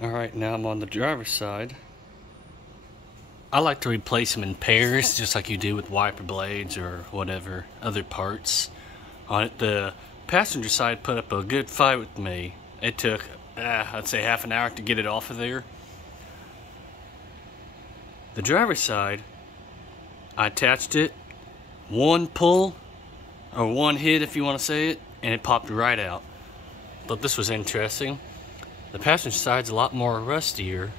Alright, now I'm on the driver's side. I like to replace them in pairs, just like you do with wiper blades or whatever other parts. On it, the passenger side put up a good fight with me. It took, I'd say half an hour to get it off of there. The driver's side, I attached it, one pull, or one hit if you want to say it, and it popped right out. But this was interesting. The passenger side's a lot more rustier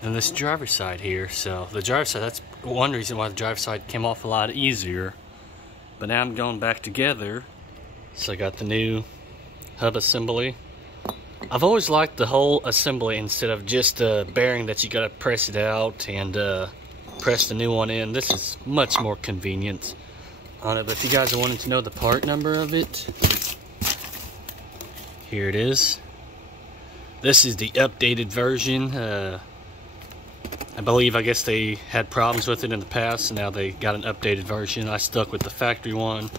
than this driver's side here. So the driver's side, that's one reason why the driver's side came off a lot easier. But now I'm going back together. So I got the new hub assembly. I've always liked the whole assembly instead of just a bearing that you gotta press it out and press the new one in. This is much more convenient on it. But if you guys are wanting to know the part number of it, here it is. This is the updated version. I guess they had problems with it in the past, and now they got an updated version. I stuck with the factory one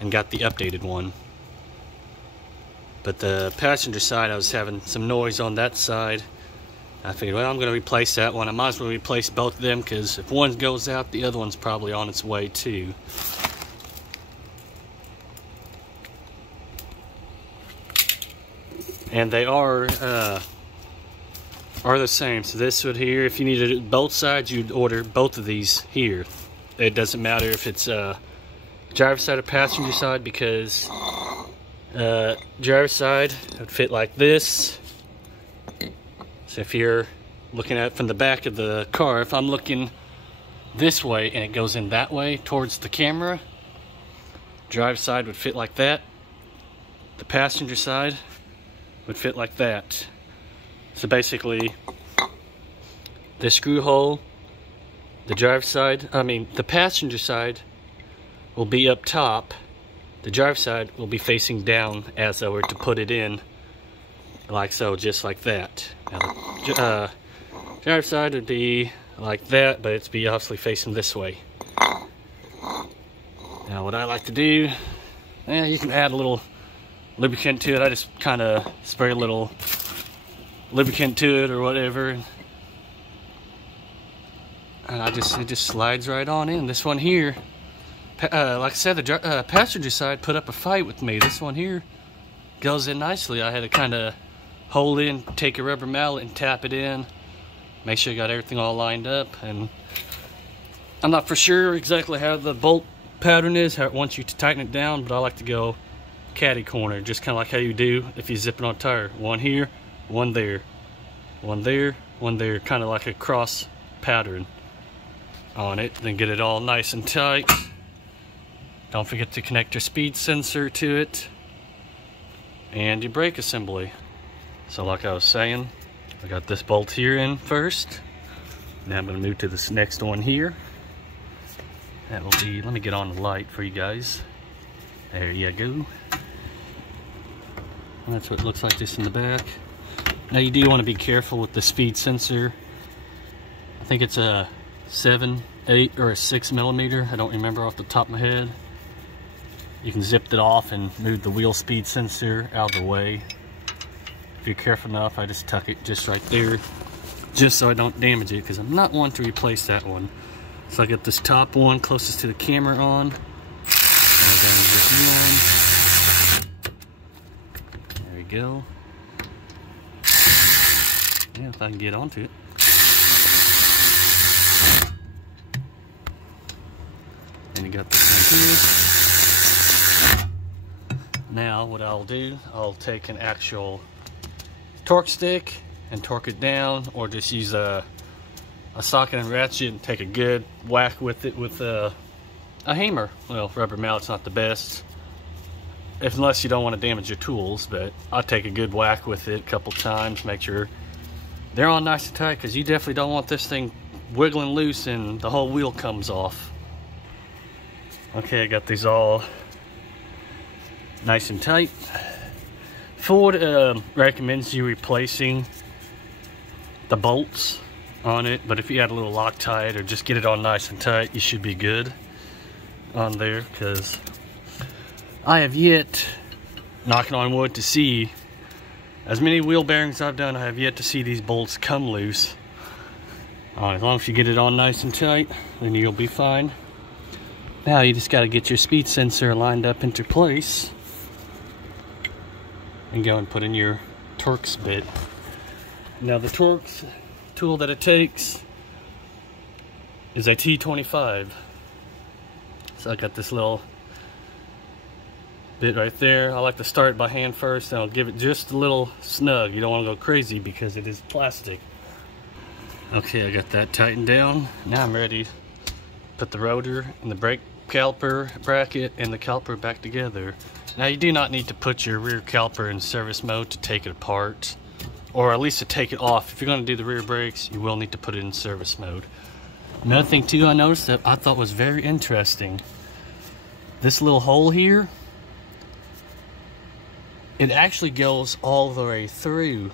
and got the updated one. But the passenger side, I was having some noise on that side. I figured, well, I'm going to replace that one. I might as well replace both of them, because if one goes out, the other one's probably on its way too. And they are the same. So this one here, if you needed both sides, you'd order both of these here. It doesn't matter if it's driver's side or passenger side, because driver's side would fit like this. So if you're looking at it from the back of the car, if I'm looking this way and it goes in that way towards the camera, driver's side would fit like that. The passenger side would fit like that. So basically, the screw hole, the the passenger side will be up top. The driver's side will be facing down as I were to put it in, like so, just like that. Now the driver's side would be like that, but it's be obviously facing this way. Now what I like to do, you can add a little lubricant to it. I just kind of spray a little lubricant to it or whatever, and it just slides right on in. This one here, like I said, the passenger side put up a fight with me. This one here goes in nicely. I had to kind of hold in, take a rubber mallet and tap it in, make sure I got everything all lined up. And I'm not for sure exactly how the bolt pattern is, how it wants you to tighten it down, but I like to go caddy corner, just kind of like how you do if you zip it on a tire. One here, one there, one there, one there, kind of like a cross pattern on it. Then get it all nice and tight. Don't forget to connect your speed sensor to it and your brake assembly. So like I was saying, I got this bolt here in first. Now I'm going to move to this next one here. That will be, let me get on the light for you guys. There you go. And that's what it looks like just in the back. Now you do want to be careful with the speed sensor. I think it's a 7, 8, or a 6 millimeter. I don't remember off the top of my head. You can zip it off and move the wheel speed sensor out of the way. If you're careful enough, I just tuck it just right there, just so I don't damage it, because I'm not one to replace that one. So I get this top one closest to the camera on. And then this one. There we go. Yeah, if I can get onto it. And you got this one here. Now what I'll do, I'll take an actual torque stick and torque it down, or just use a socket and ratchet and take a good whack with it with a hammer. Well, rubber mallet's not the best, unless you don't want to damage your tools, but I'll take a good whack with it a couple times, make sure they're all nice and tight, because you definitely don't want this thing wiggling loose and the whole wheel comes off. Okay, I got these all nice and tight. Ford recommends you replacing the bolts on it, but if you add a little Loctite or just get it all nice and tight, you should be good on there, because I have yet, knocking on wood, to see As many wheel bearings I've done, I have yet to see these bolts come loose. As long as you get it on nice and tight, then you'll be fine. Now you just got to get your speed sensor lined up into place and go and put in your Torx bit. Now the Torx tool that it takes is a T25. So I got this little bit right there. I like to start by hand first, and I'll give it just a little snug. You don't want to go crazy because it is plastic. Okay, I got that tightened down. Now I'm ready to put the rotor and the brake caliper bracket and the caliper back together. Now you do not need to put your rear caliper in service mode to take it apart, or at least to take it off. If you're going to do the rear brakes, you will need to put it in service mode. Another thing too I noticed that I thought was very interesting, this little hole here, it actually goes all the way through.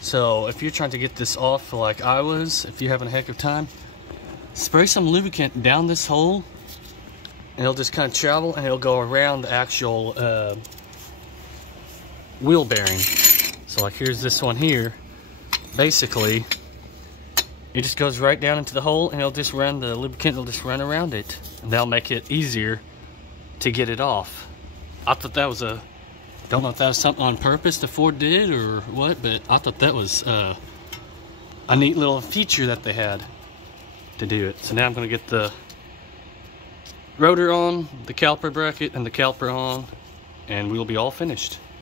So if you're trying to get this off like I was, if you're having a heck of time, spray some lubricant down this hole and it'll just kind of travel and it'll go around the actual wheel bearing. So like here's this one here. Basically, it just goes right down into the hole and it'll just run, the lubricant will just run around it. And that'll make it easier to get it off. I thought that was don't know if that was something on purpose the Ford did or what, but I thought that was a neat little feature that they had to do it. So now I'm going to get the rotor on, the caliper bracket, and the caliper on, and we'll be all finished.